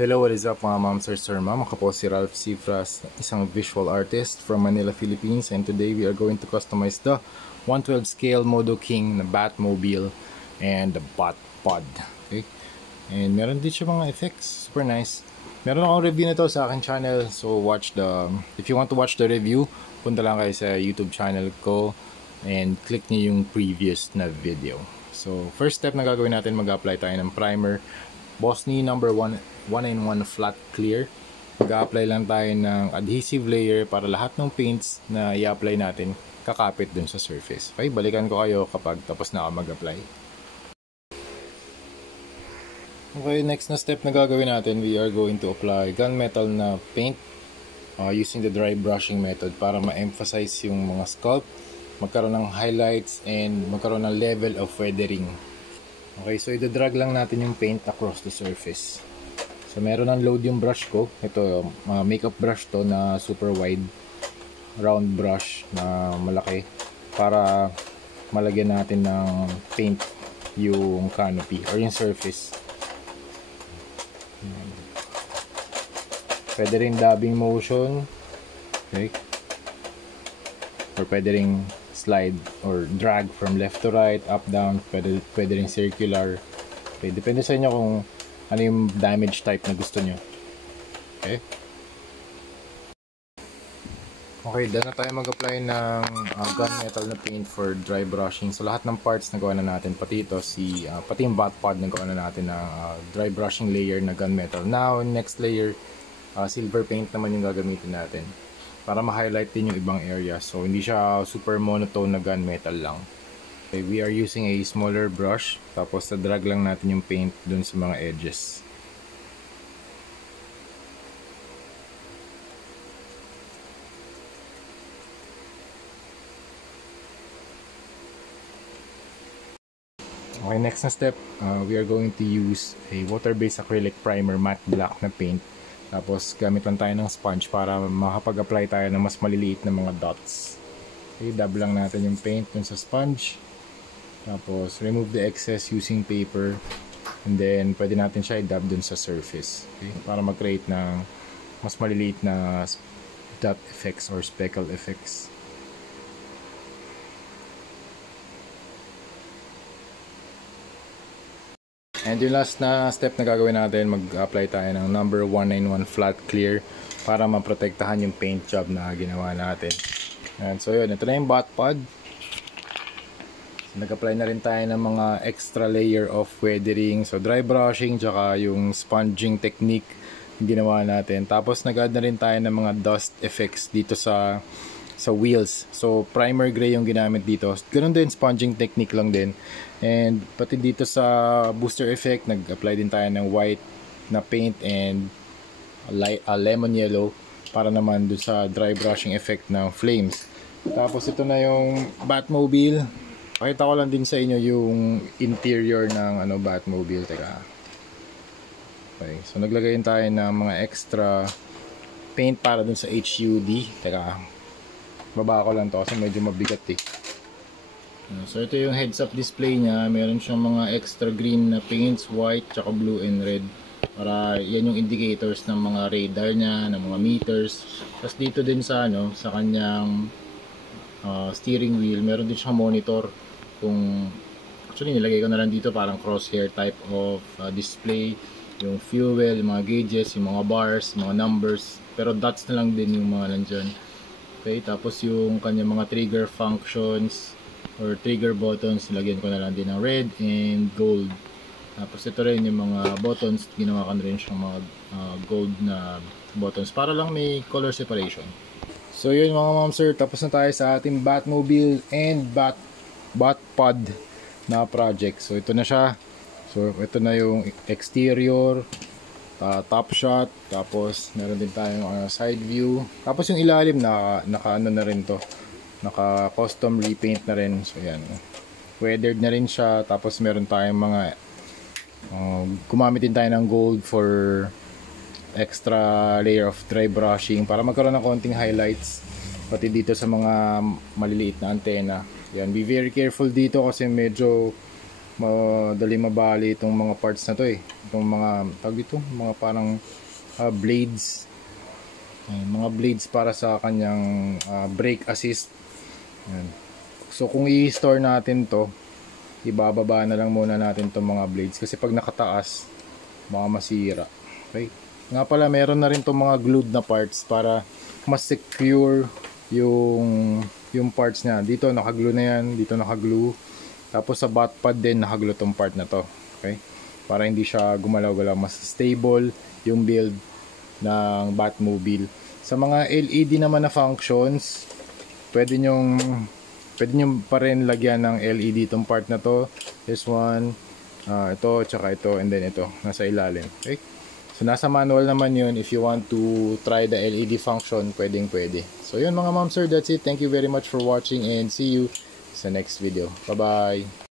Hello, what is up mga ma'am, sir, ma'am? Ako po si Ralph Cifras, isang visual artist from Manila, Philippines. And today we are going to customize the 112 scale Modo King na Batmobile and the Batpod. Okay? And meron din siya mga effects, super nice. Meron akong review nito sa aking channel, so if you want to watch the review, punta lang kayo sa YouTube channel ko and click niyo yung previous na video. So first step na gagawin natin, mag-apply tayo ng primer. Bosny number 1-in-1 flat clear. Mag-apply lang tayo ng adhesive layer para lahat ng paints na i-apply natin kakapit dun sa surface. Okay, balikan ko kayo kapag tapos na ako mag-apply. Okay, next na step na gagawin natin, we are going to apply gunmetal na paint using the dry brushing method para ma-emphasize yung mga sculpt, magkaroon ng highlights, and magkaroon ng level of weathering. Okay, so i-drag lang natin yung paint across the surface. So meron ng load yung brush ko. Ito, makeup brush to na super wide, round brush na malaki para malagyan natin ng paint yung canopy or yung surface. Pwede rin dabbing motion, okay, or pwede rin slide or drag from left to right, up, down, pwede rin circular. Okay, depende sa inyo kung ano yung damage type na gusto nyo. Okay, okay, done na tayo mag-apply ng gunmetal na paint for dry brushing. So lahat ng parts na gawa na natin, pati ito, pati yung Batpod na gawa na natin ng dry brushing layer na gunmetal. Now, next layer, silver paint naman yung gagamitin natin para ma-highlight din yung ibang area. So hindi siya super monotone na gunmetal lang. Okay, we are using a smaller brush, tapos drag lang natin yung paint dun sa mga edges. Okay, next na step, we are going to use a water-based acrylic primer matte black na paint. Tapos gamit lang tayo ng sponge para makapag-apply tayo ng mas maliliit na mga dots. Okay, dab lang natin yung paint dun sa sponge. Tapos remove the excess using paper. And then pwede natin siya i-dab dun sa surface. Okay, para mag-create ng mas maliliit na dot effects or speckle effects. And yung last na step na gagawin natin, mag-apply tayo ng number 1-in-1 flat clear para maprotektahan yung paint job na ginawa natin. And so yun, ito na yung Batpod. So, nag-apply na rin tayo ng mga extra layer of weathering, so dry brushing, tsaka yung sponging technique yung ginawa natin. Tapos nag-add na rin tayo ng mga dust effects dito sa wheels. So primer gray yung ginamit dito. Ganun din, sponging technique lang din. And pati dito sa booster effect, nag-apply din tayo ng white na paint and lemon yellow para naman doon sa dry brushing effect ng flames. Tapos ito na yung Batmobile. Pakita ko lang din sa inyo yung interior ng Batmobile. Teka. Okay, so naglagay tayo ng mga extra paint para dun sa HUD. Teka, baba ko lang to kasi medyo mabigat eh. So ito yung heads-up display niya. Meron siyang mga extra green na paints, white, tsaka blue and red. Para yan yung indicators ng mga radar niya, ng mga meters. Tapos dito din sa sa kanyang steering wheel, meron din siyang monitor. Actually nilagay ko na lang dito parang crosshair type of display. Yung fuel, yung mga gauges, yung mga bars, mga numbers. Pero dots na lang din yung mga nandyan. Okay, tapos yung kanyang mga trigger functions or trigger buttons, nilagyan ko na lang din ng red and gold. Tapos ito rin yung mga buttons, ginawa ko na rin siyang mga gold na buttons para lang may color separation. So yun mga ma'am sir, tapos na tayo sa ating Batmobile and Batpod na project. So ito na siya. So ito na yung exterior, top shot, tapos meron din tayong side view. Tapos yung ilalim naka na rin to. Naka custom repaint na rin. So yan. Weathered na rin siya. Tapos meron tayong mga gumamit din tayo ng gold for extra layer of dry brushing para magkaroon ng konting highlights. Pati dito sa mga maliliit na antena. Yan, be very careful dito kasi medyo madali mabali itong mga parts na to eh. Yung mga tawag dito, mga parang blades. Ayan, mga blades para sa kanyang brake assist. Ayan. So kung i-store natin to, ibababa na lang muna natin tong mga blades kasi pag nakataas baka masira. Okay? Nga pala, meron na rin tong mga glued na parts para mas secure yung parts niya. Dito nakaglue na yan, dito nakaglue. Tapos sa butt pad din nakaglue tong part na to. Okay? Para hindi siya gumalaw-galaw, mas stable yung build ng Batmobile. Sa mga LED naman na functions, pwede nyo pa rin lagyan ng LED itong part na to. This one, ito, tsaka ito, and then ito, nasa ilalim. Okay? So nasa manual naman yun. If you want to try the LED function, pwede. So yun mga ma'am sir, that's it. Thank you very much for watching and see you sa next video. Bye bye.